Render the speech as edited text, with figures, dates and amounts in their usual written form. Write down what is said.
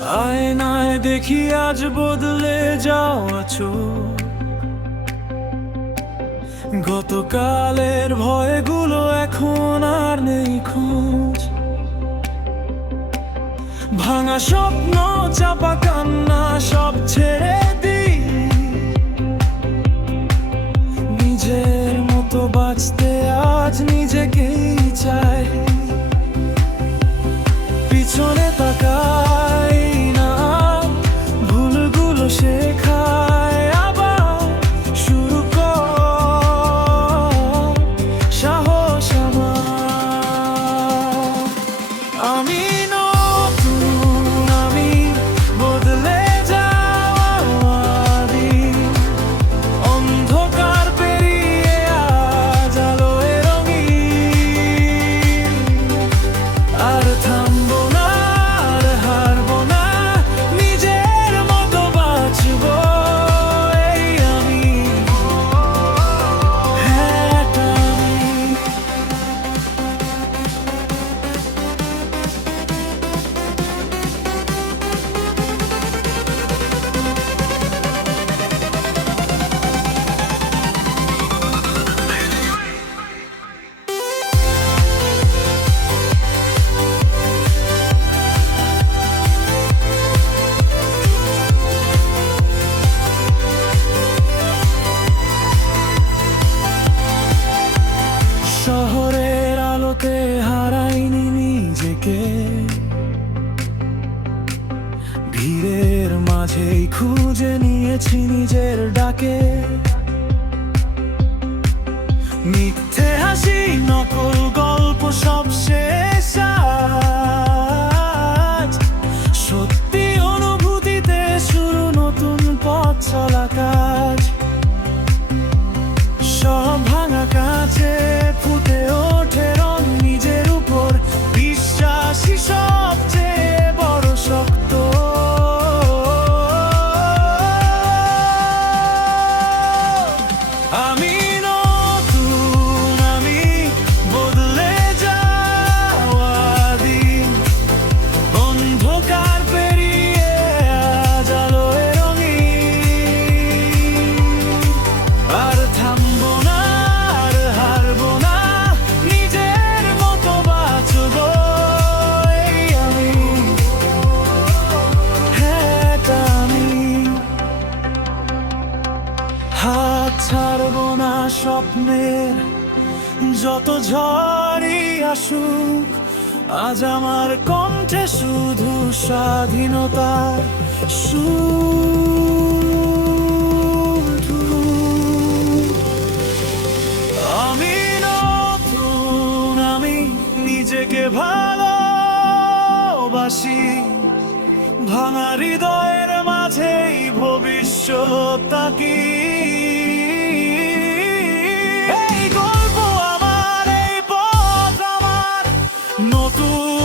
আয়নায় দেখি আজ বদলে যাওয়া চোখ, গতকালের ভয়গুলো এখন আর নেই খোঁজ। ভাঙা স্বপ্ন, চাপা কান্না সব ছেড়ে দিই, নিজের মতো বাঁচতে আজ নিজেকেই চাই। পিছনে তাকাই না, ভুলগুলো শেখায় আবার শুরু কর, সাহস আমার। আমি নতুন, আমি বদলে যাওয়া দিন, অন্ধকার পেরিয়ে আজ আলোয় রঙিন। আর থামবো না, আর হারবো না, নিজের মতো বাঁচবো এই আমি, হ্যাঁ এটা আমি। শহরের আলোতে হারাইনি নিজেকে, ভিড়ের মাঝেই খুঁজে নিয়েছি নিজের ডাকে। মিথ্যে হাসি, নকল গল্প সব শেষ আজ, সত্যি অনুভূতিতে শুরু নতুন পথ চলা কাজ। সব ভাঙা কাছে ফুটে ওঠে রং নিজের উপর, বিশ্বাসী সবচেয়ে বড় শক্ত। আমি নতুন, আমি বদলে যাওয়া দিন, অন্ধকার পেরিয়ে আজ আলোয় রঙিন। আর থামবো না, আর হারবো না, নিজের মতো বাঁচবো এই আমি, হ্যাঁ এটা আমি। হাত ছাড়বো না স্বপ্নের, যত ঝড়ই আসুক, আজ আমার কণ্ঠে শুধু স্বাধীনতার সুর। আমি নতুন, আমি নিজেকে ভালোবাসি, ভাঙা হৃদয়ের মাঝেই ভবিষ্যৎ তাকি। এই গল্প আমার, এই পথ আমার, নতুন